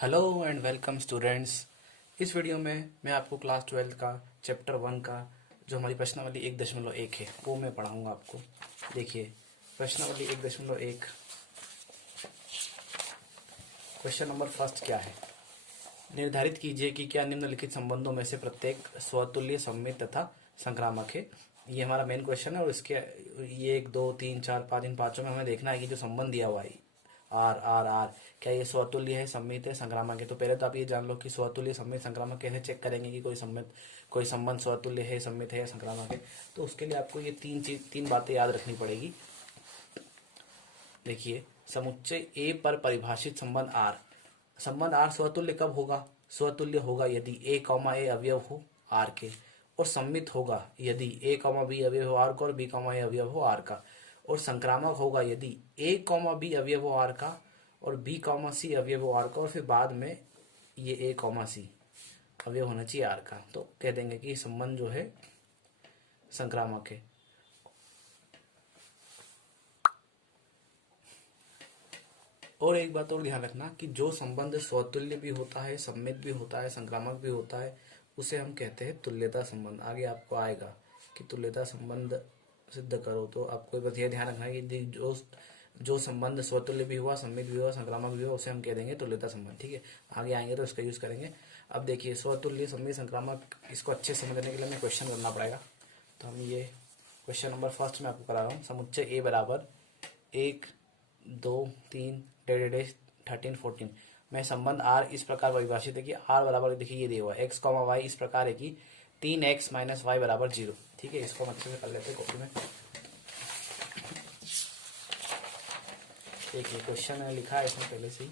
Hello and welcome students. इस video में मैं आपको क्लास 12 का चैप्टर 1 का जो हमारी प्रश्नावली 1.1 है वो मैं पढ़ाऊंगा आपको। देखिए प्रश्नावली 1.1 क्वेश्चन नंबर फर्स्ट क्या है। निर्धारित कीजिए कि क्या निम्नलिखित संबंधों में से प्रत्येक स्वतुल्य सममित तथा संक्रामक है। ये हमारा मेन क्वेश्चन है और इसके ये 1 2 3 4 5 इन पांचों में हमें देखना है कि जो संबंध दिया हुआ है आर आर आर क्या ये स्वतुल्य है, सममित है, संक्रामक है। तो पहले तो आप ये जान लो कि स्वतुल्य, सममित, संक्रामक कैसे चेक करेंगे कि कोई संबंध स्वतुल्य है, सममित है या संक्रामक है। तो उसके लिए आपको ये तीन बातें याद रखनी पड़ेगी। देखिए समुच्चय ए पर परिभाषित संबंध आर स्वतुल्य कब होगा? स्वतुल्य होगा यदि ए कॉमा ए अवयव हो आर के, और सममित होगा यदि ए कॉमा बी अवयव हो आर का और बी कॉमा ए अवयव हो आर का, और संक्रामक होगा यदि ए कॉमा बी अवयव हो आर का और बी कॉमा सी अवयव हो आर का, और फिर बाद में ये ए कॉमा सी अवयव होना चाहिए आर का। तो कह देंगे कि संबंध जो है संक्रामक है। और एक बात और ध्यान रखना कि जो संबंध स्वतुल्य भी होता है, सममित भी होता है, संक्रामक भी होता है, उसे हम कहते हैं तुल्यता संबंध। आगे आपको आएगा कि तुल्यता संबंध सिद्ध करो, तो आपको बस ये ध्यान रखना है कि जो संबंध स्वतुल्य भी हुआ, सममित भी हुआ, संक्रामक भी हुआ, उसे हम कह देंगे तुल्यता संबंध। ठीक है, आगे आएंगे तो इसका यूज करेंगे। अब देखिए स्वतुल्य, सममित, संक्रामक, इसको अच्छे से समझने के लिए हमें क्वेश्चन करना पड़ेगा। तो हम ये क्वेश्चन नंबर फर्स्ट में आपको करा रहा हूँ। समुच्चय ए बराबर 1 2 3 डेढ़ 13 14 में संबंध आर इस प्रकार परिभाषित है कि आर बराबर, देखिए ये दिया हुआ है एक्स कॉमा वाई इस प्रकार है कि 3x माइनस वाई बराबर 0। ठीक है, इसको हम अच्छे से कर लेते हैं कॉपी में। देखिए क्वेश्चन है लिखा है इसमें पहले से ही।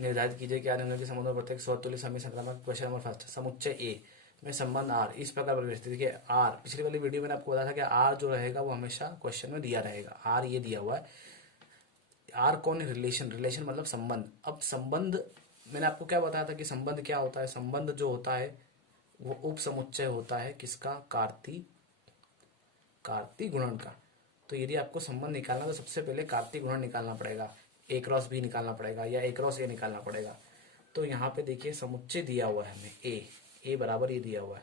निर्धारित कीजिए कि निम्न के संबंधों प्रत्येक स्वतुल्य सममित संक्रामक। क्वेश्चन नंबर फर्स्ट, समुच्चय ए में संबंध आर इस प्रकार परिभाषित। देखिए आर, पिछली वाली वीडियो में आपको बताया था कि आर जो रहेगा वो हमेशा क्वेश्चन में दिया रहेगा। आर ये दिया हुआ है। आर कौन है? रिलेशन मतलब संबंध। अब संबंध मैंने आपको क्या बताया था कि संबंध क्या होता है? संबंध जो होता है वो उप समुच्चय होता है किसका? कार्तीय गुणन का। तो यदि आपको संबंध निकालना तो सबसे पहले कार्तीय गुणन निकालना पड़ेगा, ए क्रॉस बी निकालना पड़ेगा या ए क्रॉस ए निकालना पड़ेगा। तो यहाँ पे देखिए समुच्चय दिया हुआ है हमें ए बराबर ये दिया हुआ है।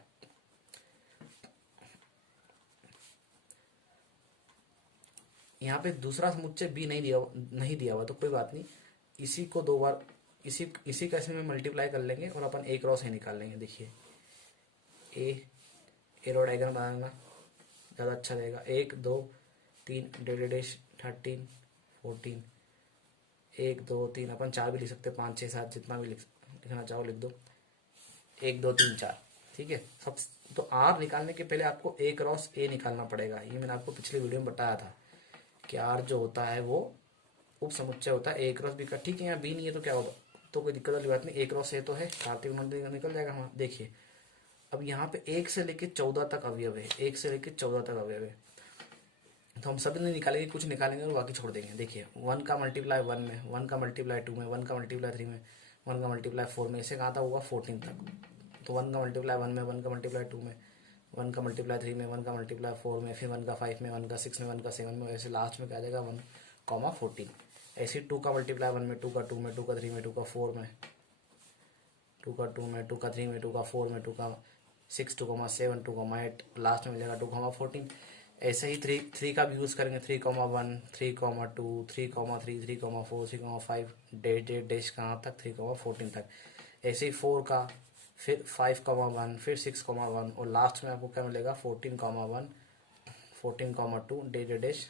यहाँ पे दूसरा समुच्चय बी नहीं दिया हुआ तो कोई बात नहीं, इसी को दो बार इसी का इसमें मल्टीप्लाई कर लेंगे और अपन ए क्रॉस ए निकाल लेंगे। देखिए एरो डायग्राम बनाना ज़्यादा अच्छा रहेगा। 1 2 3 डेश 13 14 1 2 3 अपन 4 भी लिख सकते हैं, 5 6 7 जितना भी लिखना चाहो लिख दो। 1 2 3 4। ठीक है सब। तो आर निकालने के पहले आपको ए क्रॉस ए निकालना पड़ेगा। ये मैंने आपको पिछले वीडियो में बताया था कि आर जो होता है वो उप समुच्चय होता है ए क्रॉस बी का। ठीक है, यहाँ बी नहीं है तो क्या होगा, तो कोई दिक्कत वाली बात नहीं, ए क्रॉस ए तो है, कार्तिक मंडल निकल जाएगा हमारा। देखिए अब यहाँ पे 1 से लेकर 14 तक अवयव है, 1 से लेकर 14 तक अवयव है। तो हम सभी नहीं निकालेंगे, कुछ निकालेंगे और बाकी छोड़ देंगे। देखिए 1 का मल्टीप्लाई 1 में, 1 का मल्टीप्लाई 2 में, 1 का मल्टीप्लाई 3 में, 1 का मल्टीप्लाई 4 में, इसे कहाँ तक हुआ 14 तक। तो 1 का मल्टीप्लाई 1 में, 1 का मल्टीप्लाई 2 में, 1 का मल्टीप्लाई 3 में, 1 का मल्टीप्लाई 4 में, फिर 1 का 5 में, 1 का 6 में, 1 का 7 में, वैसे लास्ट में क्या आ जाएगा 1 कॉमा 14। ऐसे 2 का मल्टीप्लाई 1 में, 2 का 2 में, 2 का 3 में, 2 का 4 में, 2 का 2 में, 2 का 3 में, 2 का 4 में, 2 का 6, 2 कॉमा 7, 2 कॉमा 8, लास्ट में मिलेगा 2 कॉमा 14। ऐसे ही 3 का भी यूज़ करेंगे, 3 comma 1, 3 comma 2, 3 comma 3, 3 comma 4, 3 comma 5, dash कहाँ तक 3 कॉमा 14 तक। ऐसे ही 4 का, फिर 5 कॉमा 1, फिर 6 कॉमा 1 और लास्ट में आपको क्या मिलेगा 14 कॉमा 1, 14 कॉमा 2, डैश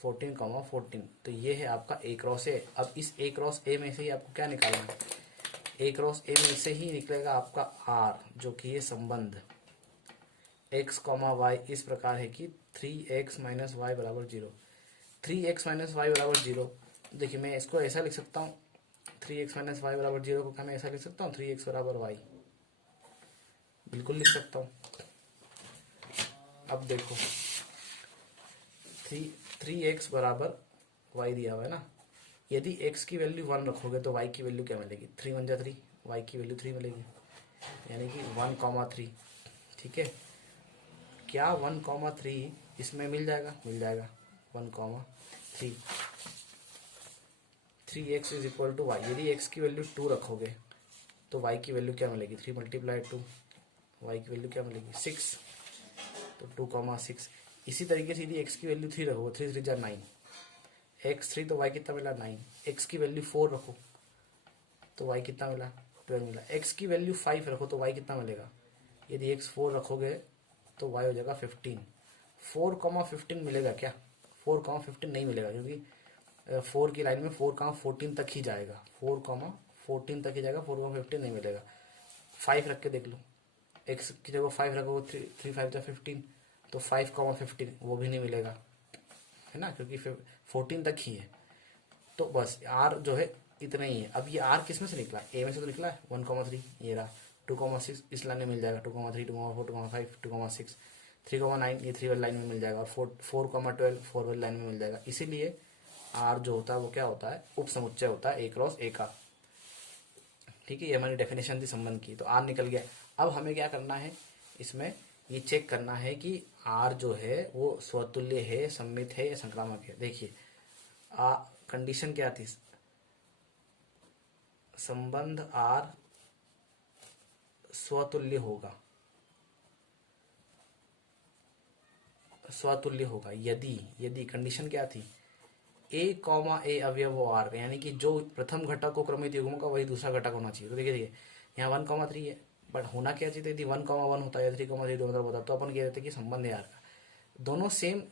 14 कॉमा 14। तो ये है आपका ए क्रॉस ए। अब इस ए क्रॉस ए में से ही आपको क्या निकालना है? ए क्रॉस ए में से ही निकलेगा आपका आर, जो कि ये संबंध x कॉमा वाई इस प्रकार है कि 3x माइनस वाई बराबर 0। 3x माइनस वाई बराबर 0। देखिए मैं इसको ऐसा लिख सकता हूँ, 3x माइनस वाई बराबर 0 को क्या मैं ऐसा लिख सकता हूँ 3x बराबर वाई, बिल्कुल लिख सकता हूँ। अब देखो 3x बराबर वाई दिया हुआ है ना, यदि x की वैल्यू 1 रखोगे तो y की वैल्यू क्या मिलेगी? 3 1 जा 3, y की वैल्यू 3 मिलेगी, यानी कि 1 कॉमा 3। ठीक है, क्या 1 कॉमा 3 इसमें मिल जाएगा? मिल जाएगा 1 comma 3। 3x is equal to y. यदि x की वैल्यू 2 रखोगे तो y की वैल्यू क्या मिलेगी, 3 मल्टीप्लाई 2, y की वैल्यू क्या मिलेगी 6, तो 2,6। इसी तरीके से यदि x की वैल्यू 3 रखोगे, 3 3 जा 9, x3 तो y कितना मिला 9, x की वैल्यू 4 रखो तो y कितना मिला 12 मिला, x की वैल्यू 5 रखो तो y कितना मिलेगा, यदि x 4 रखोगे तो y हो जाएगा 15। 4,15 मिलेगा क्या, 4,15 नहीं मिलेगा, क्योंकि 4 की लाइन में 4,14 तक ही जाएगा, 4,14 तक ही जाएगा, 4,15 नहीं मिलेगा। 5 रख के देख लो, x की जगह 5 रखोगे, 3 5 15, तो 5,15 वो भी नहीं मिलेगा, है ना, क्योंकि 14 तक ही है। तो बस r जो है इतना ही है। अब ये r किस में से निकला, a में से तो निकला है, 1,3 ये रहा, 2,6 इस लाइन में मिल जाएगा, 2,3 2,4 2,5 2,6, 3,9 ये 3 वाली लाइन में मिल जाएगा, और 4,12 4 वाली लाइन में मिल जाएगा। इसीलिए r जो होता है वो क्या होता है, उप समुच्चय होता है a क्रॉस a का। ठीक है, ये हमारी डेफिनेशन थी संबंध की, तो r निकल गया। अब हमें क्या करना है, इसमें ये चेक करना है कि r जो है वो स्वतुल्य है, सममित है या संक्रामक है। देखिए कंडीशन क्या थी, संबंध r स्वतुल्य होगा, स्वतुल्य होगा यदि कंडीशन क्या थी, a, अवयव हो r, यानी कि जो प्रथम घटक को क्रमित युग्म का वही दूसरा घटक होना चाहिए। तो देखिए यहाँ 1,3 है, बट होना क्या चाहिए, यदि 1,1 होता है, 3,3 मतलब होता तो अपन कह देते कि संबंध है r का, दोनों सेम।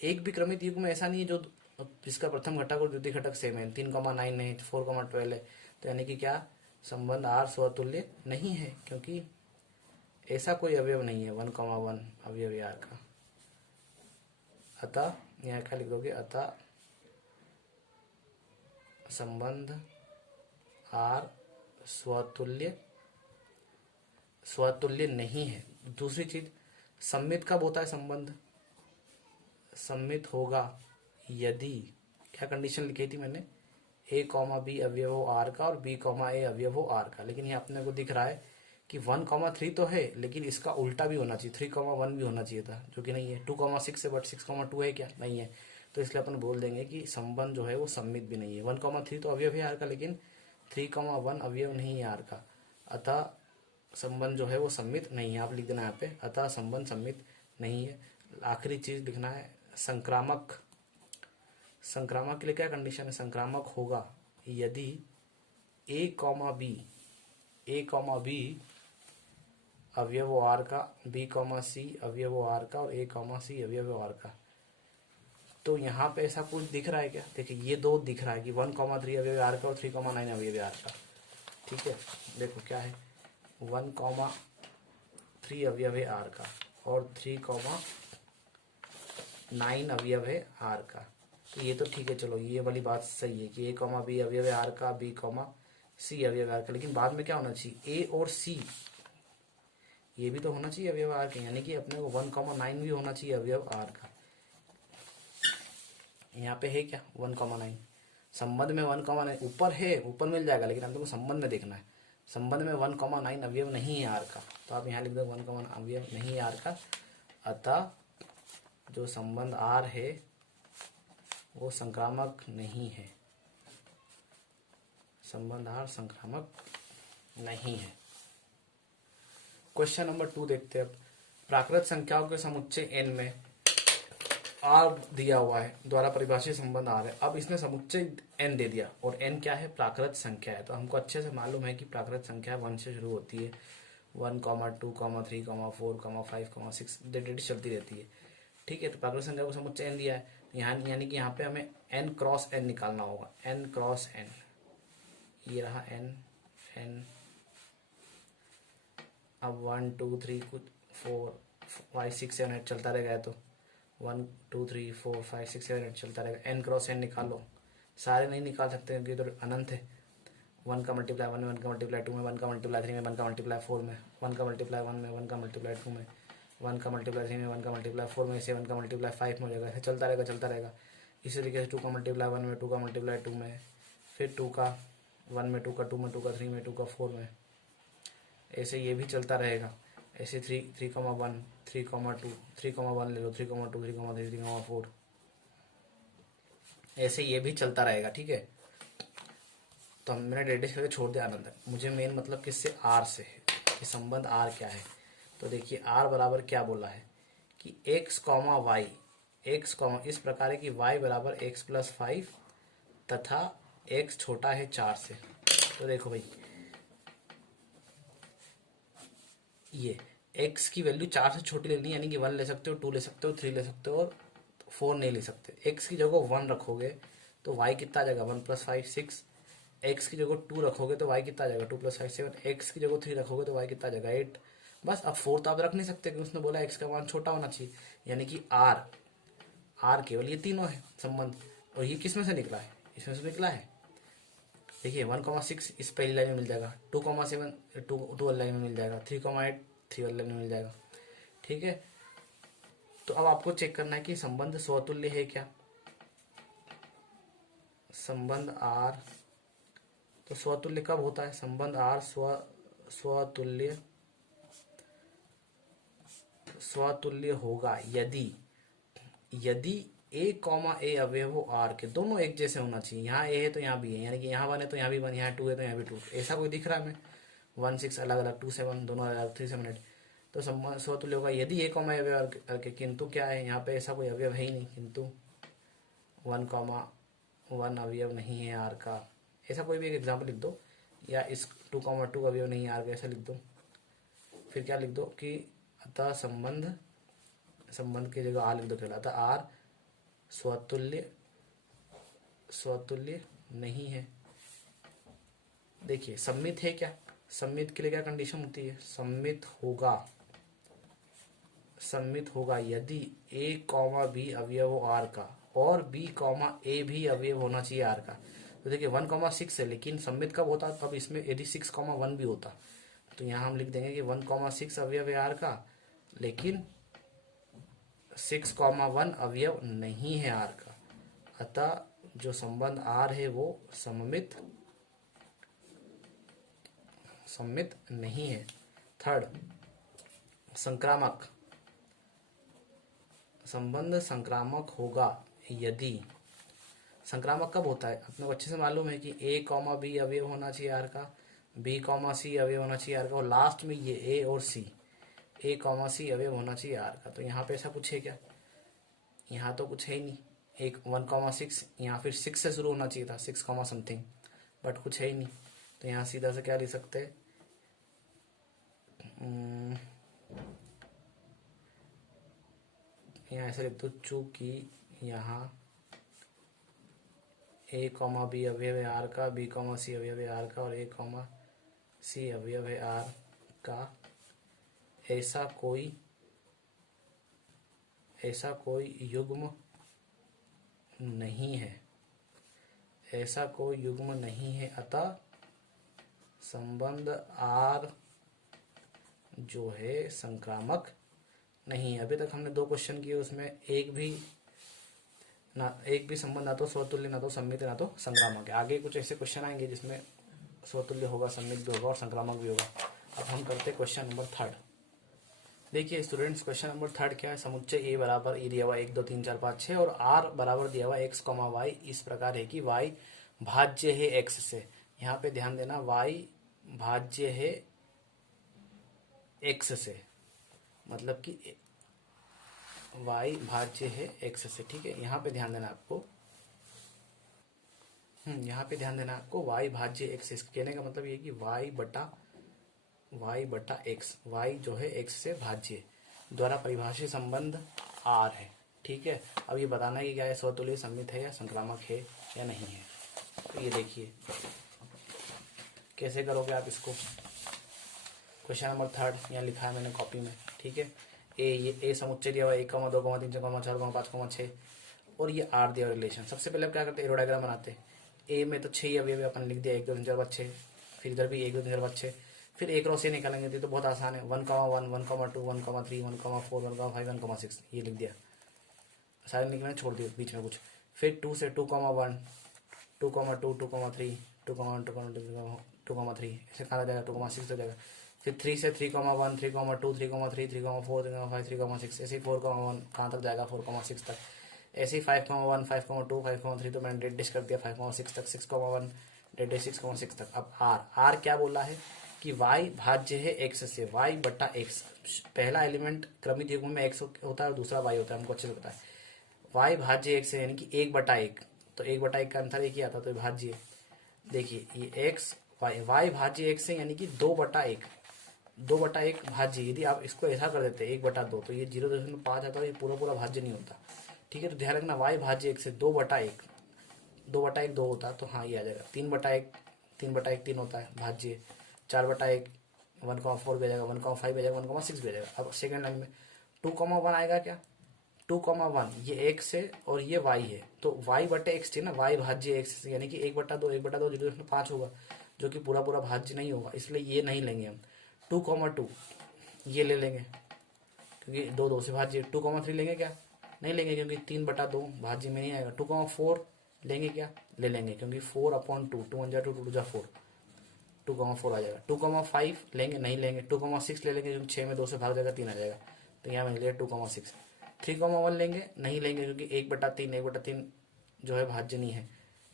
एक भी क्रमित युग्म ऐसा नहीं है जो जिसका प्रथम घटक और द्वितीय घटक सेम है, 3,9 है, 4,12 है, तो यानी कि क्या संबंध r स्वतुल्य नहीं है, क्योंकि ऐसा कोई अवयव नहीं है 1,1 अवयव है r का। अतः यहाँ क्या लिख दोगे, अतः संबंध r स्वतुल्य नहीं है। दूसरी चीज, सम्मित कब होता है संबंध, सम्मित होगा यदि, क्या कंडीशन लिखी थी मैंने, a, b अवयव हो r का और b, a अवयव हो r का। लेकिन ये अपने को दिख रहा है कि 1,3 तो है, लेकिन इसका उल्टा भी होना चाहिए, 3,1 भी होना चाहिए था, जो कि नहीं है। 2,6 है, बट 6,2 है क्या, नहीं है, तो इसलिए अपन बोल देंगे कि संबंध जो है वो सम्मित भी नहीं है। 1,3 तो अवयव है r का, लेकिन 3,1 अवयव नहीं है r का, अतः संबंध जो है वो सम्मित नहीं है। आप लिख देना यहाँ पे, अतः संबंध सम्मित नहीं है। आखिरी चीज लिखना है, संक्रामक। संक्रामक के लिए क्या कंडीशन है, संक्रामक होगा यदि a, b अवयव r का, b, c अवयव r का और a, c अवयव r का। तो यहाँ पे ऐसा कुछ दिख रहा है क्या, देखिए ये दो दिख रहा है कि 1,3 अवयव r का और 3,9 अवयव r का। ठीक है, देखो क्या है, 1,3 अवयव है r का और 3,9 अवयव है r का। तो ये तो ठीक है, चलो ये वाली बात सही है कि a, b अवयव है r का, b, c अवयव r का। लेकिन बाद में क्या होना चाहिए, a और c ये भी तो होना चाहिए अवयव r के, यानी कि अपने को 1,9 भी होना चाहिए अवयव r का। यहाँ पे है क्या 1,9, संबंध में 1,9 ऊपर है, ऊपर मिल जाएगा, लेकिन हमको संबंध में देखना है। संबंध में 1,9 अवयव नहीं है r का, तो आप यहाँ लिख दो 1,9 अवयव नहीं है r का, अतः जो संबंध r है वो संक्रामक नहीं है, संबंध r संक्रामक नहीं है। क्वेश्चन नंबर 2 देखते हैं। प्राकृत संख्याओं के समुच्चय n में r दिया हुआ है, द्वारा परिभाषित संबंध r है। अब इसने समुच्चय n दे दिया और n क्या है, प्राकृत संख्या है। तो हमको अच्छे से मालूम है कि प्राकृत संख्या 1 से शुरू होती है, 1, 2, 3, 4, 5, 6 डेट चलती रहती है। ठीक है, तो प्राकृत संख्या को समुच्चय n दिया है, यहाँ यानी कि यहाँ पे हमें n क्रॉस n निकालना होगा, n क्रॉस n, ये रहा n, अब 1, 2, 3 कुछ 4, 5, 6, 7, 8 चलता रहेगा, तो 1, 2, 3, 4, 5, 6, 7, 8 चलता रहेगा। n क्रॉस n निकालो, सारे नहीं निकाल सकते क्योंकि तो अनंत है। 1 का मल्टीप्लाई 1 में, 1 का मल्टीप्लाई 2 में, 1 का मल्टीप्लाई 3 में, 1 का मल्टीप्लाई 4 में, 1 का मल्टीप्लाई 1 में, 1 का मल्टीप्लाई 2 में, 1 का मल्टीप्लाई 3 में, 1 का मल्टीप्लाई 4 में, इसे 1 का मल्टीप्लाई 5 में हो जाएगा। ऐसे चलता रहेगा। इसी तरीके से 2 का मल्टीप्लाई 1 में, 2 का मल्टीप्लाई 2 में, फिर 2 का 1 में, 2 का 2 में, 2 का 3 में, 2 का 4 में, ऐसे ये भी चलता रहेगा। ऐसे 3, 3,1, 3,2, 3,1 ले लो, 3,2, 3,3, 3,4, ऐसे ये भी चलता रहेगा। ठीक है, तो मैंने डेट डैश करके छोड़ दिया आनंद। मुझे मेन मतलब किससे, आर से है कि संबंध आर क्या है। तो देखिए आर बराबर क्या बोला है कि x comma y, x comma इस प्रकार है कि वाई बराबर एक्स प्लस 5 तथा एक्स छोटा है 4 से। तो देखो भाई ये x की वैल्यू 4 से छोटी लेनी है, यानी कि 1 ले सकते हो, 2 ले सकते हो, 3 ले सकते हो और 4 नहीं ले सकते। x की जगह 1 रखोगे तो y कितना आ जाएगा, 1 प्लस 5 6। x की जगह 2 रखोगे तो y कितना आ जाएगा, 2 प्लस 5 7। x की जगह 3 रखोगे तो y कितना आ जाएगा, 8। बस अब 4 तो आप रख नहीं सकते क्योंकि उसने बोला x का मान छोटा होना चाहिए, यानी कि r केवल ये तीनों है संबंध। और ये किस में से निकला है, इसमें से निकला है। देखिए 1,6 इस पहली लाइन में मिल जाएगा, 2,7 टू वाली लाइन में मिल जाएगा, 3,8 3 वाली लाइन में मिल जाएगा। ठीक है, तो अब आपको चेक करना है कि संबंध स्वतुल्य है क्या। संबंध आर, तो स्वतुल्य कब होता है, संबंध आर स्वतुल्य स्वतुल्य होगा यदि ए कॉमा ए अवयव हो आर के, दोनों एक जैसे होना चाहिए। यहाँ ए है तो यहाँ भी है, यानी कि यहाँ 1 है तो यहाँ भी 1, यहाँ 2 है तो यहाँ भी 2। ऐसा कोई दिख रहा है हमें, 1 6 अलग अलग, 2 7 दोनों अलग, 3 7 8। तो संबंध स्वतुल्य होगा यदि ए कॉमा अवयव आर के, किंतु क्या है यहाँ पे ऐसा कोई अवयव है ही नहीं, किंतु 1,1 अवयव नहीं है आर का। ऐसा कोई भी एक एग्जाम्पल लिख दो, या इस 2,2 अवयव नहीं है आर का, ऐसा लिख दो। फिर क्या लिख दो कि अतः संबंध की जगह आर लिख दो, कहलाता आर स्वतुल्य नहीं है। देखिए सम्मित है क्या, सम्मित के लिए क्या कंडीशन होती है, सम्मित होगा यदि a कॉमा बी अवयव हो आर का और b कॉमा ए भी अवयव होना चाहिए आर का। तो देखिए 1,6 है, लेकिन सम्मित कब होता, तब इसमें यदि 6,1 भी होता। तो यहाँ हम लिख देंगे कि 1,6 अवयव है आर का, लेकिन 6,1 अवयव नहीं है आर का। अतः जो संबंध आर है वो सम्मित नहीं है। थर्ड, संक्रामक, संबंध संक्रामक होगा यदि, संक्रामक कब होता है, अपने को अच्छे से मालूम है कि ए कॉमा बी अवयव होना चाहिए आर का, बी कॉमा सी अवयव होना चाहिए आर का, और लास्ट में ये ए और सी, ए कॉमा सी अवयव होना चाहिए आर का। तो यहाँ पे ऐसा कुछ है क्या, यहाँ तो कुछ है ही नहीं। एक 1,6 यहाँ फिर 6 से शुरू होना चाहिए था, 6 कॉमा समथिंग, बट कुछ है ही नहीं। तो यहाँ सीधा से क्या लिख सकते हैं, यहाँ ऐसे लिख दो, चूंकि यहाँ ए कॉमा बी अवयव है आर का, बी कॉमा सी अवयव है आर का, और ए कॉमा सी अवयव है आर का, ऐसा कोई युग्म नहीं है, ऐसा कोई युग्म नहीं है। अतः संबंध आर जो है संक्रामक नहीं है। अभी तक हमने 2 क्वेश्चन किए, उसमें एक भी संबंध ना तो स्वतुल्य, ना तो सम्मित, ना तो संक्रामक है। आगे कुछ ऐसे क्वेश्चन आएंगे जिसमें स्वतुल्य होगा, सम्मित भी होगा और संक्रामक भी होगा। अब हम करते हैं क्वेश्चन नंबर 3। देखिए स्टूडेंट्स, क्वेश्चन नंबर 3 क्या है, समुच्चय ए बराबर ए दिया हुआ 1 2 3 4 5 6 और आर बराबर दिया हुआ x कॉमा वाई इस प्रकार है कि y भाज्य है x से। यहाँ पे ध्यान देना, y भाज्य है x से, मतलब कि y भाज्य है x से। ठीक है, यहाँ पे ध्यान देना आपको, यहाँ पे ध्यान देना आपको, y भाज्य x। इसके कहने का मतलब ये कि y बटा x, y जो है x से भाज्य द्वारा परिभाषित संबंध r है। ठीक है, अब ये बताना है कि क्या है, स्वतुल्य, सम्मित है या संक्रामक है या नहीं है। तो ये देखिए कैसे करोगे आप इसको। क्वेश्चन नंबर 3 यहाँ लिखा है मैंने कॉपी में। ठीक है, ए समुच्चय दिया हुआ 1, 2, 3, 4, 5, 6 और ये आर दिया रिलेशन। सबसे पहले क्या करते हैं, एरो डायग्राम बनाते हैं। ए में तो 6 अवयव अपन लिख दिया, 1 2 3 4 5 6, फिर इधर भी 1 2 3 4 5 6, फिर एक रो से निकालेंगे तो बहुत आसान है, 1, 1, 1, 2, 1, 3, 1, 4, 1, 5, 1, 6 ये लिख दिया, सारे निकलने छोड़ दिए बीच में कुछ। फिर 2 से 2, 1, 2, 2, 2, 3, 2, 1, 2, 3 ऐसे कहा जाएगा, 2,6 हो जाएगा। फिर 3 से 3, 1, 3, 2, 3, 3, 3, 4, 3, 5, 3, 6 ऐसे 4, 1 कहाँ तक जाएगा, 4,6 तक। ऐसे ही 5, 1, 5, 2, 5, 3 तो मैंने डेट डिश कर दिया 5, 6 तक, 6, 1 6,6 तक। अब आर क्या बोला है कि y भाज्य है x से, y बटा x। पहला एलिमेंट क्रमिक युग्म में x होता है और दूसरा y होता है, हमको अच्छे से पता है। y भाज्य x है यानी कि 1/1, तो 1/1 का आंसर एक ही आता, तो भाज्य। देखिए ये x y भाज्य x है यानी कि 2/1, 2/1 भाज्य। यदि आप इसको ऐसा कर देते 1/2, तो ये 0.5 आता है, ये पूरा पूरा भाज्य नहीं होता। ठीक है, तो ध्यान रखना y भाज्य x से 2/1, 2/1 2 होता है, तो हाँ ये आ जाएगा। 3/1 3/1 3 होता है भाज्य। 4/1 1,4 भी आ जाएगा, 1,5 भी आ जाएगा, 1,6 भी आ जाएगा। अब सेकेंड लाइन में 2,1 आएगा क्या? 2,1 ये x है और ये y है, तो y बटे x थी ना, y भाज्य x यानी कि 1/2 1/2 0.5 होगा, जो कि पूरा पूरा भाज्य नहीं होगा, इसलिए ये नहीं लेंगे हम। 2,2 ये ले लेंगे क्योंकि 2 से भाज्य। 2,3 लेंगे क्या? नहीं लेंगे क्योंकि 3/2 भाज्य में नहीं आएगा। 2,4 लेंगे क्या? ले लेंगे क्योंकि 4/2, 2 1 2 2 4, 2,4 आ जाएगा। 2,5 लेंगे? नहीं लेंगे। 2,6 ले लेंगे क्योंकि 6 में 2 से भाग जाएगा, 3 आ जाएगा, तो यहाँ मिल गया 2,6। 3,1 लेंगे? नहीं लेंगे क्योंकि 1/3 जो है भाज्य नहीं है।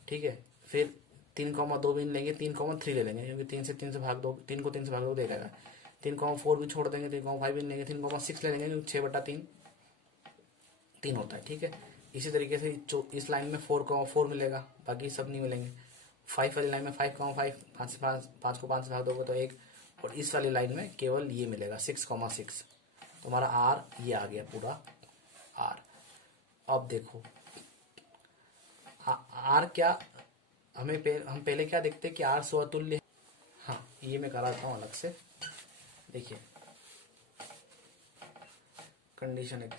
ठीक है, फिर 3,2 भी नहीं लेंगे, 3,3 ले लेंगे क्योंकि 3 से भाग दो, 3 को 3 से भाग दो देगा। 3,4 भी छोड़ देंगे, 3,5 भी नहीं लेंगे, 3,6 ले लेंगे क्योंकि 6/3 3 होता है। ठीक है, इसी तरीके से इस लाइन में 4,4 मिलेगा, बाकी सब नहीं मिलेंगे। 5 वाली लाइन में 5,5, 5 को 5 से भाग दोगे तो 1, और इस वाली लाइन में केवल ये मिलेगा 6,6। तो हमारा आर ये आ गया पूरा आर। अब देखो आर क्या, हम पहले क्या देखते हैं कि आर स्वतुल्य। हाँ ये मैं कराता हूँ अलग से। देखिए कंडीशन एक,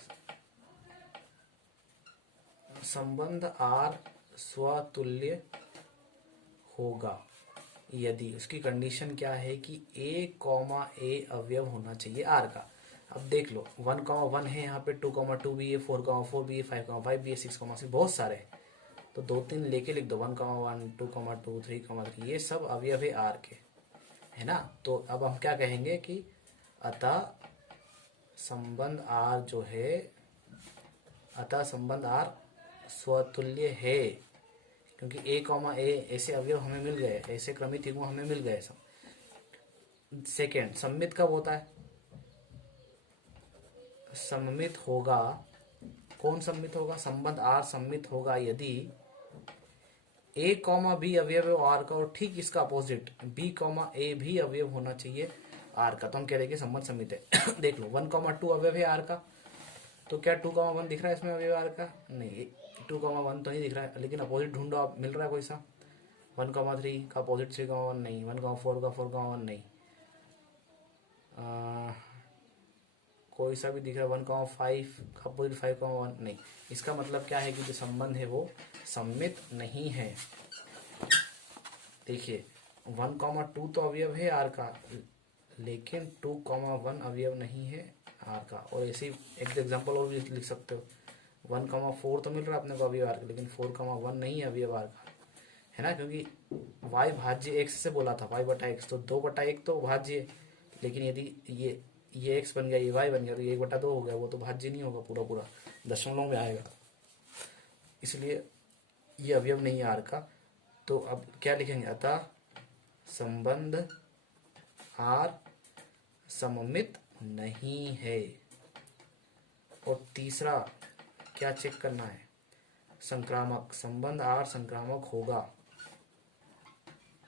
संबंध आर स्वतुल्य होगा यदि उसकी कंडीशन क्या है कि a, अवयव होना चाहिए आर का। अब देख लो 1,1 है यहाँ पे, 2,2 भी है, 4,4 भी है, 5,5 भी है, 6,6 बहुत सारे हैं, तो 2-3 लेके लिख दो। 1,1 2,2 3,3 ये सब अवयव है आर के, है ना। तो अब हम क्या कहेंगे कि अतः संबंध आर जो है, अतः संबंध आर स्वतुल्य है, क्योंकि a, ऐसे अवयव हमें मिल गए, ऐसे क्रमिक युग्म हमें मिल गए सब। सेकेंड, सममित कब होता है? सममित होगा, कौन सममित होगा? संबंध आर सममित होगा यदि a, b अवयव है आर का, और ठीक इसका अपोजिट b, a भी अवयव होना चाहिए आर का, तो हम कह रहे हैं कि संबंध सममित है। देख लो 1,2 अवयव है आर का, तो क्या 2,1 दिख रहा है इसमें अवयव आर का? नहीं, 2,1 तो नहीं दिख रहा है, लेकिन अपोजिट ढूंढो आप, मिल रहा है कोई सा? 1,3 का अपोजिट 3,1 नहीं, 1,4 का 4,1 नहीं, कोई सा भी दिख रहा है 1,5 का अपोजिट 5,1 नहीं। इसका मतलब क्या है कि जो संबंध है वो सममित नहीं है। देखिए 1,2 तो अवयव है आर का, लेकिन 2,1 अवयव नहीं है आर का। और ऐसे एक एग्जांपल और भी लिख सकते हो, 1,4 तो मिल रहा है अपने को अवयव आर का, लेकिन 4,1 नहीं है अवयव आर का, है ना, क्योंकि y भाज्य x से बोला था, y/x, तो 2/1 तो भाज्य, लेकिन यदि ये x बन गया, ये y बन गया, तो ये 1/2 हो गया, वो तो भाज्य नहीं होगा, पूरा पूरा दशमलव में आएगा, इसलिए ये अवयव नहीं है आर का। तो अब क्या लिखेंगे? अतः संबंध आर सममित नहीं है। और तीसरा क्या चेक करना है? संक्रामक, संबंध आर संक्रामक होगा,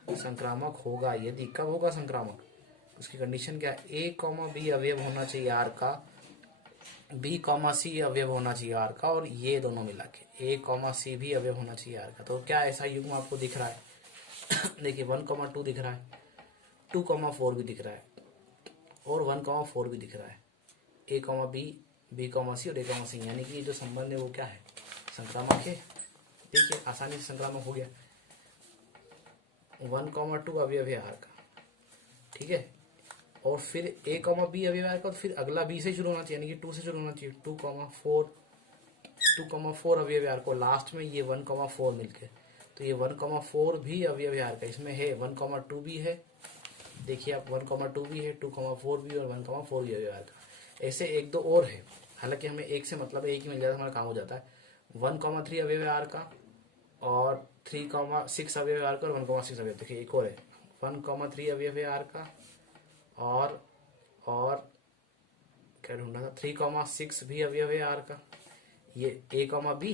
संक्रामक होगा यदि, कब होगा संक्रामक? उसकी कंडीशन क्या है? a, b अवयव होना चाहिए आर का, b, c अवयव होना चाहिए आर का, और ये दोनों मिला के a, c भी अवयव होना चाहिए आर का। तो क्या ऐसा युग्म आपको दिख रहा है? देखिए 1,2 दिख रहा है, 2,4 भी दिख रहा है, और 1,4 भी दिख रहा है, a, b, b, c और a, c, यानी कि ये जो संबंध है वो क्या है? संक्रामक है। देखिए आसानी से संक्रामक हो गया। 1,2 अवयव है आर का, ठीक है, और फिर a, b अवयव आर का, तो फिर अगला b से शुरू होना चाहिए, यानी कि 2 से शुरू होना चाहिए। 2,4 अवयव आर को, लास्ट में ये 1,4 मिलके, तो ये 1,4 भी अवयव आर का, इसमें है 1,2 भी है, देखिए आप 1,2 भी है, 2,4 भी और 1,4 भी अवयव आर का। ऐसे 1-2 और है, हालांकि हमें एक से मतलब एक ही मिल जाता है, हमारा काम हो जाता है। 1,3 अवयव आर का, और 3,6 अवयव है आर का और 1,6 अवयव। देखिए एक और है 1,3 अवयव है आर का और क्या ढूंढना था 3,6 भी अवयव है आर का। ये ए कॉमा बी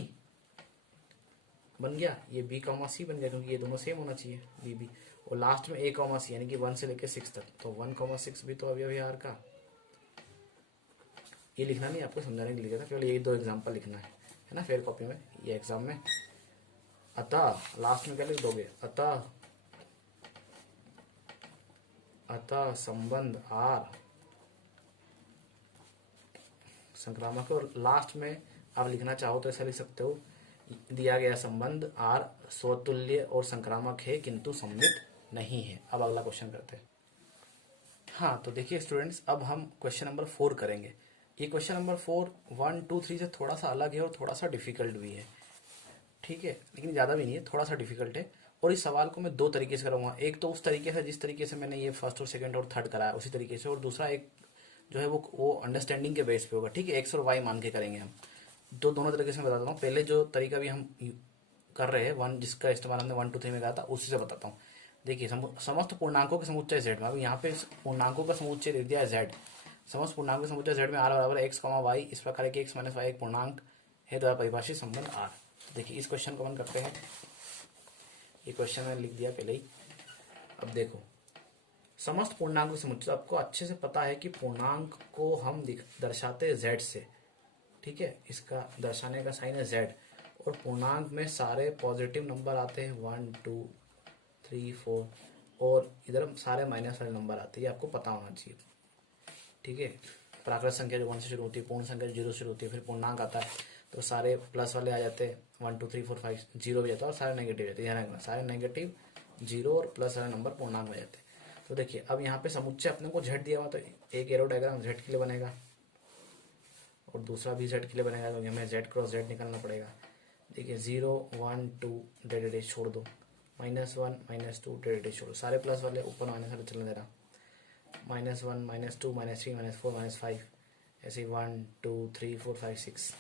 बन गया, ये बी कॉमा सी बन गया क्योंकि ये दोनों सेम होना चाहिए बी बी। और लास्ट में ए कॉमा सी यानी कि 1 से लेकर 6 तक, तो 1,6 भी तो अवयव है आर का। ये लिखना नहीं, आपको समझाने के लिए लिखा था, केवल यही 2 एग्जाम्पल लिखना है ना फेयर कॉपी में, ये एग्जाम में। अतः लास्ट में क्या लिख दोगे, अतः संबंध आर संक्रामक है। और लास्ट में आप लिखना चाहो तो ऐसा लिख सकते हो, दिया गया संबंध आर स्वतुल्य और संक्रामक है किंतु सममित नहीं है। अब अगला क्वेश्चन करते हैं। हाँ तो देखिए स्टूडेंट्स, अब हम क्वेश्चन नंबर 4 करेंगे। ये क्वेश्चन नंबर 4 1 2 3 से थोड़ा सा अलग है और थोड़ा सा डिफिकल्ट भी है, ठीक है, लेकिन ज़्यादा भी नहीं है, थोड़ा सा डिफिकल्ट है। और इस सवाल को मैं 2 तरीके से करूँगा, एक तो उस तरीके से जिस तरीके से मैंने ये फर्स्ट और सेकंड और थर्ड कराया उसी तरीके से, और दूसरा एक जो है वो अंडरस्टैंडिंग के बेस पे होगा, ठीक है, एक्स और वाई मान के करेंगे हम। दोनों तरीके से मैं बता देता हूँ। पहले जो तरीका भी हम कर रहे हैं वन, जिसका इस्तेमाल हमने 1 2 3 में कहा था, उसी से बताता हूँ। देखिए समस्त पूर्णांकों के समुच्चय z में, अब यहाँ पे पूर्णांकों का समुच्चय दे दिया है z, समस्त पूर्णांकों के समुच्चय z में r बराबर x, y इस प्रकार के x माइनस वाई एक पूर्णांक है द्वारा परिभाषित संबंध r। देखिए इस क्वेश्चन को हम करते हैं, ये क्वेश्चन मैंने लिख दिया पहले ही। अब देखो समस्त पूर्णांक के समुच्चय, आपको अच्छे से पता है कि पूर्णांक को हम दर्शाते हैं z से, ठीक है, इसका दर्शाने का साइन है z, और पूर्णांक में सारे पॉजिटिव नंबर आते हैं 1 2 3 4, और इधर सारे माइनस वाले नंबर आते हैं, ये आपको पता होना चाहिए, ठीक है। प्राकृत संख्या जो 1 से शुरू होती है, पूर्ण संख्या जो 0 से शुरू होती है, फिर पूर्णांक आता है तो सारे प्लस वाले आ जाते हैं 1 2 3 4 5, 0 भी जाता है और सारे नेगेटिव रहते हैं, सारे नेगेटिव 0 और प्लस वाले नंबर पूर्णांक में जाते हैं। तो देखिए अब यहाँ पे समुच्चय अपने को z दिया हुआ, तो एक एरो डायग्राम z के लिए बनेगा और दूसरा भी z के लिए बनेगा, तो हमें z क्रॉस z निकालना पड़ेगा। देखिए 0 1 2 डेड छोड़ दो, -1 -2 डेड छोड़ दो, सारे प्लस वाले ऊपर माइनस वाले चलने दे रहा, -1 -2 -3 -4 -5, ऐसे 1 2 3 4 5 6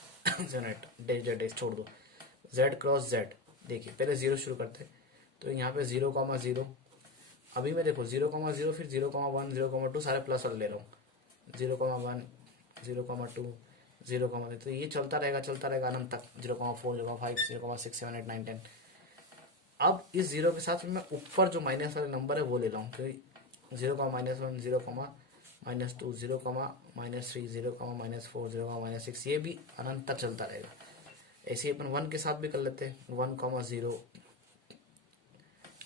7 8 डेज छोड़ दो, z क्रॉस z। देखिए पहले 0 शुरू करते, तो यहाँ पे 0,0, अभी मैं देखो 0,0 फिर 0,1 0,2 सारे प्लस वाले ले रहा हूँ, 0,1 0,2 0,3, तो ये चलता रहेगा अनंत तक, 0,4 0,5 0,6 7 8 9 10। अब इस 0 के साथ मैं ऊपर जो माइनस वाले नंबर है वो ले रहा हूँ, क्योंकि 0,-1 0,-2 0,-3 0,-4 0,-6, ये भी अनंत तक चलता रहेगा। ऐसे ही अपन 1 के साथ भी कर लेते हैं, 1,0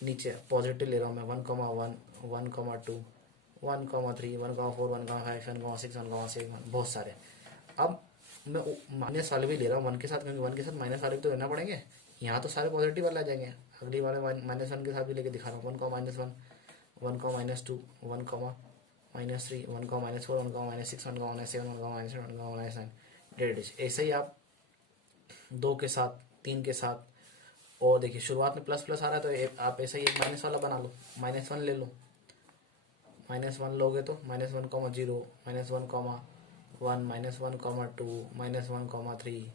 नीचे पॉजिटिव ले रहा हूँ मैं, 1,1 1,2 1,3 1,4 1,5 1,6 1,7 बहुत सारे। अब मैं माइनस वाले भी ले रहा हूँ 1 के साथ, क्योंकि 1 के साथ माइनस वाले भी तो लेना पड़ेंगे, यहाँ तो सारे पॉजिटिव वाले आ जाएंगे। अगली वाले -1 के साथ भी लेके दिखा रहा हूँ, 1,-1 1,-2 1,-3 1,-4 1,-6 1,-7 1,-8 1,-9 ऐसे ही आप 2 के साथ 3 के साथ, और देखिए शुरुआत में प्लस प्लस आ रहा है तो आप ऐसा ही एक माइनस वाला बना लो, -1 ले लो, -1 लोगे तो -1,0 -1,1 -1,2 -1,3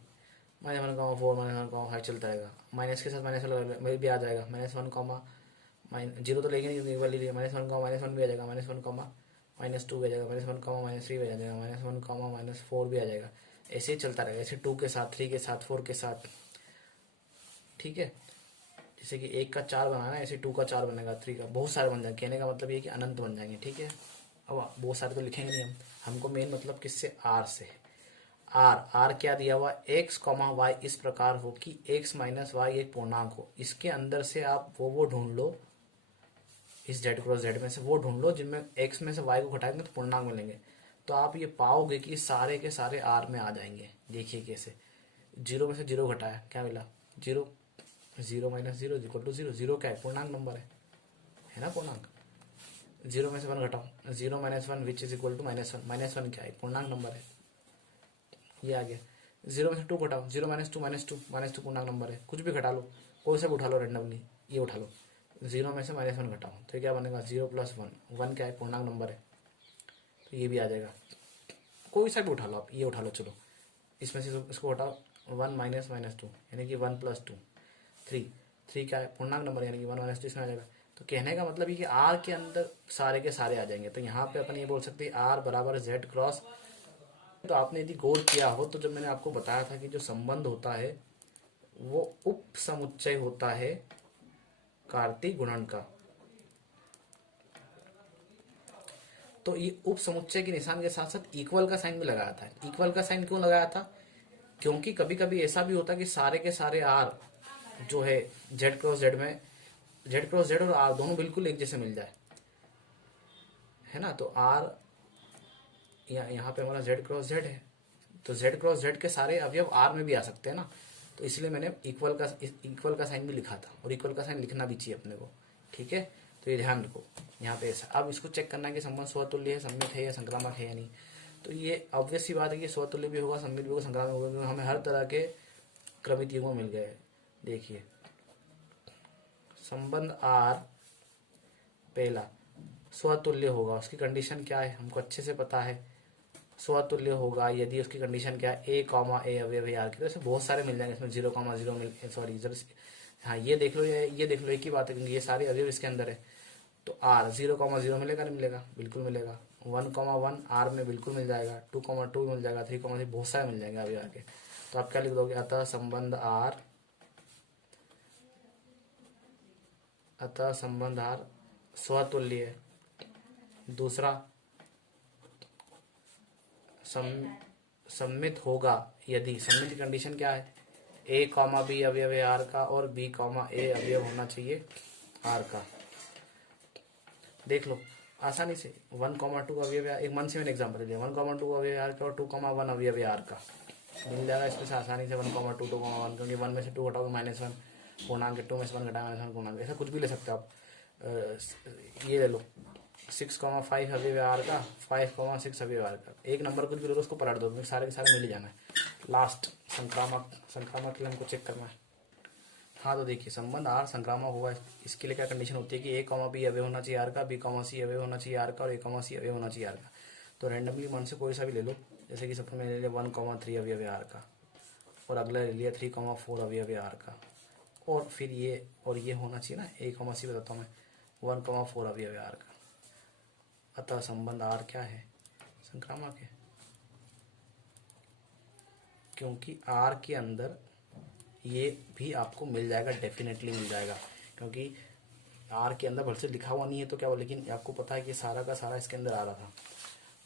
-1,4 -1,5 चलता रहेगा। माइनस के साथ माइनस वाला भी आ जाएगा, -1, 0 तो लेंगे नहीं, वाली लिए -1 भी आ जाएगा, -1, -2 भी आ जाएगा, -1, -3 भी आ जाएगा, -1, -4 भी आ जाएगा। ऐसे ही चलता रहेगा, ऐसे 2 के साथ 3 के साथ 4 के साथ, ठीक है। जैसे कि 1 का 4 बनाना है, ऐसे 2 का 4 बनेगा, 3 का, बहुत सारे बन जाएंगे। कहने का मतलब ये कि अनंत बन जाएंगे, ठीक है। अब बहुत सारे तो लिखेंगे नहीं हमको मेन मतलब किससे, आर से। आर क्या दिया हुआ, x, y इस प्रकार हो कि x माइनस वाई एक पूर्णांक हो, इसके अंदर से आप वो ढूंढ लो, इस z क्रॉस z में से वो ढूंढ लो जिनमें x में से y को घटाएंगे तो पूर्णांक मिलेंगे, तो आप ये पाओगे कि सारे के सारे r में आ जाएंगे। देखिए कैसे, 0 में से 0 घटाया, क्या मिला 0, 0 - 0 = 0, 0 क्या है, पूर्णांक नंबर है ना, पूर्णांक। 0 में से 1 घटाओ, 0 - 1 विच इज इक्वल टू -1, -1 क्या है, पूर्णांक नंबर है, ये आ गया। 0 में से 2 घटाओ, 0 -2 पूर्णांक नंबर है, कुछ भी घटा लो, कोई सा भी उठा लो रेंडमली, ये उठा लो, 0 में से -1 घटाओ तो क्या बनेगा, 0 + 1, 1 क्या है, पूर्णांक नंबर है, तो ये भी आ जाएगा। कोई सा भी उठा लो आप, ये उठा लो, चलो इसमें से इसको हटाओ, 1 - -2 यानी कि 1 + 2 3, 3 क्या है, पूर्णांक नंबर, यानी कि 1 माइनस 2 इसमें आ जाएगा। तो कहने का मतलब ये कि आर के अंदर सारे के सारे आ जाएंगे। तो यहाँ पे अपन ये बोल सकते हैं आर बराबर जेड क्रॉस। तो आपने यदि गौर किया हो तो जब मैंने आपको बताया था कि जो संबंध होता है वो उप समुच्चय होता है कार्तीय गुणन का। तो ये उप समुच्चय के निशान के साथ साथ इक्वल का साइन भी लगाया था। इक्वल का साइन क्यों लगाया था? क्योंकि कभी कभी ऐसा भी होता है कि सारे के सारे आर जो है जेड क्रॉस जेड में, जेड क्रॉस जेड और आर दोनों बिल्कुल एक जैसे मिल जाए, है ना। तो आर यहाँ पे हमारा जेड क्रॉस जेड है, तो जेड क्रॉस जेड के सारे अवयव आर में भी आ सकते हैं ना। तो इसलिए मैंने इक्वल का साइन भी लिखा था, और इक्वल का साइन लिखना भी चाहिए अपने को, ठीक है। तो ये ध्यान रखो यहाँ पे ऐसा। अब इसको चेक करना है कि संबंध स्वतुल्य है, सममित है या संक्रामक है या नहीं। तो ये ऑब्वियस सी बात है कि स्वतुल्य भी होगा, सममित भी होगा, संक्रामक होगा, क्योंकि हमें हर तरह के क्रमित युग्म मिल गए। देखिए संबंध आर पहला स्वतुल्य होगा, उसकी कंडीशन क्या है हमको अच्छे से पता है। स्वतुल्य होगा यदि उसकी कंडीशन क्या है, ए कॉमा ए अवयव है आर के। तो ऐसे बहुत सारे मिल जाएंगे इसमें, 0,0 मिल, सॉरी हाँ ये देख लो, ये देख लो, एक ही बात है क्योंकि ये सारे अवयव इसके अंदर है। तो आर 0,0 मिलेगा, नहीं मिलेगा? बिल्कुल मिलेगा। 1,1 आर में बिल्कुल मिल जाएगा, 2,2 मिल जाएगा, 3,3 बहुत सारे मिल जाएंगे अवयव आके। तो आप क्या लिख दोगे, अतः संबंध आर स्वतुल्य है। दूसरा सम्मित होगा यदि, सम्मित की कंडीशन क्या है, ए कॉमा बी अवयव है आर का, और बी कॉमा ए अवयव होना चाहिए आर का। देख लो आसानी से 1,2 अवयव, एक मन से मैंने एग्जाम्पल दिया, 1,2 अवयव आर का और 2,1 अवयव आर का मिल जाएगा इसमें से आसानी से 1,2 2,1, क्योंकि 1 में से 2 घटाओगे -1 पूर्णांक, 2 में से 1 घटाया -1 पूर्णांक, ऐसा कुछ भी ले सकते हो आप। ये ले लो 6,5 अवयव आर का, 5,6 अवयव आर का, एक नंबर कुछ भी लो उसको पलट दो, सारे के सारे मिल ही जाना है। लास्ट संक्रामक के लिए हमको चेक करना है। हाँ तो देखिए संबंध आर संक्रामक होगा, इसके लिए क्या कंडीशन होती है कि ए कॉमा बी अवयव होना चाहिए आर का, बी कॉमा सी अवयव होना चाहिए आर का, और ए कॉमा सी अवयव होना चाहिए आर का। तो रैंडमली मन से कोई सा भी ले लो, जैसे कि सबसे मैंने ले लिया 1,3 अवयव आर का, और अगला ले लिया 3,4 अवयव आर का, और फिर ये होना चाहिए ना, ए कॉमा सी बताता हूँ मैं, 1,4 अवयव आर का। अतः संबंध आर क्या है, संक्रामक है, क्योंकि आर के अंदर ये भी आपको मिल जाएगा, डेफिनेटली मिल जाएगा, क्योंकि आर के अंदर भले से लिखा हुआ नहीं है तो क्या हुआ, लेकिन आपको पता है कि सारा का सारा इसके अंदर आ रहा था।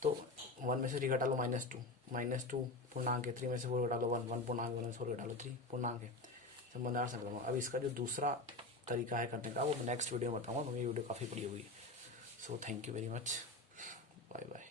तो 1 में से 3 घटा लो -2 पूर्णांक है, 3 में से 4 घटा लो 1 पूर्णांक, 1 में से 4 घटा लो 3 पूर्णांक है, संबंध आर संक्रामक। अब इसका जो दूसरा तरीका है करने का वो नेक्स्ट वीडियो में बताऊँगा, क्योंकि ये वीडियो काफ़ी बड़ी हुई। So thank you very much, bye bye.